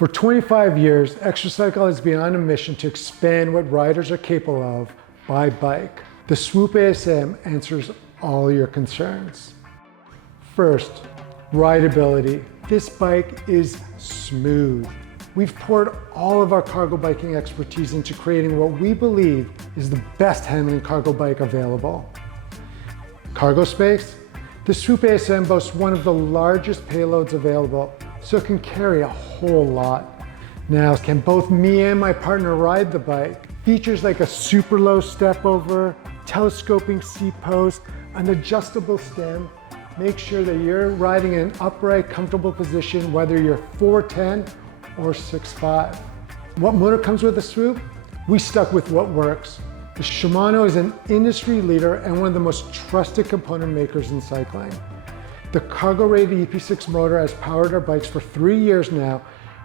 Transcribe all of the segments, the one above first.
For 25 years, Xtracycle has been on a mission to expand what riders are capable of by bike. The Swoop ASM answers all your concerns. First, rideability. This bike is smooth. We've poured all of our cargo biking expertise into creating what we believe is the best handling cargo bike available. Cargo space. The Swoop ASM boasts one of the largest payloads available, so it can carry a whole lot. Now, can both me and my partner ride the bike? Features like a super low step over, telescoping seat post, an adjustable stem, make sure that you're riding in an upright, comfortable position, whether you're 4'10" or 6'5". What motor comes with the Swoop? We stuck with what works. The Shimano is an industry leader and one of the most trusted component makers in cycling. The cargo-rated EP6 motor has powered our bikes for 3 years now,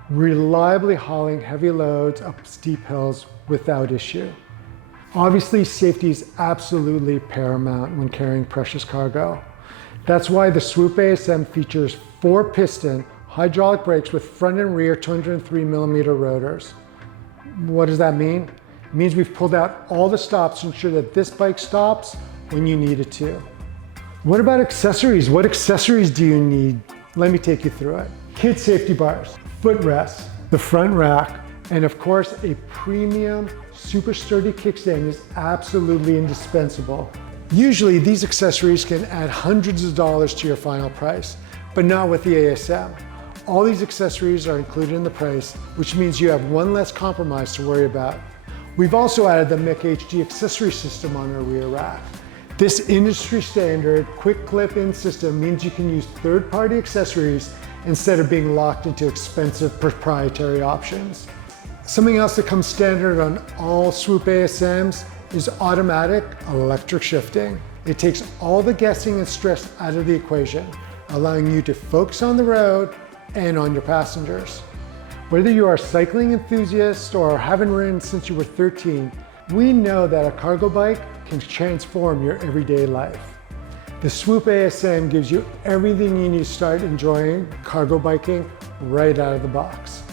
reliably hauling heavy loads up steep hills without issue. Obviously, safety is absolutely paramount when carrying precious cargo. That's why the Swoop ASM features 4-piston hydraulic brakes with front and rear 203mm rotors. What does that mean? It means we've pulled out all the stops to ensure that this bike stops when you need it to. What about accessories? What accessories do you need? Let me take you through it. Kid safety bars, footrests, the front rack, and of course a premium, super sturdy kickstand is absolutely indispensable. Usually these accessories can add hundreds of dollars to your final price, but not with the ASM. All these accessories are included in the price, which means you have one less compromise to worry about. We've also added the Mech HD accessory system on our rear rack. This industry standard quick clip-in system means you can use third-party accessories instead of being locked into expensive proprietary options. Something else that comes standard on all Swoop ASMs is automatic electric shifting. It takes all the guessing and stress out of the equation, allowing you to focus on the road and on your passengers. Whether you are a cycling enthusiast or haven't ridden since you were 13, we know that a cargo bike can transform your everyday life. The Swoop ASM gives you everything you need to start enjoying cargo biking right out of the box.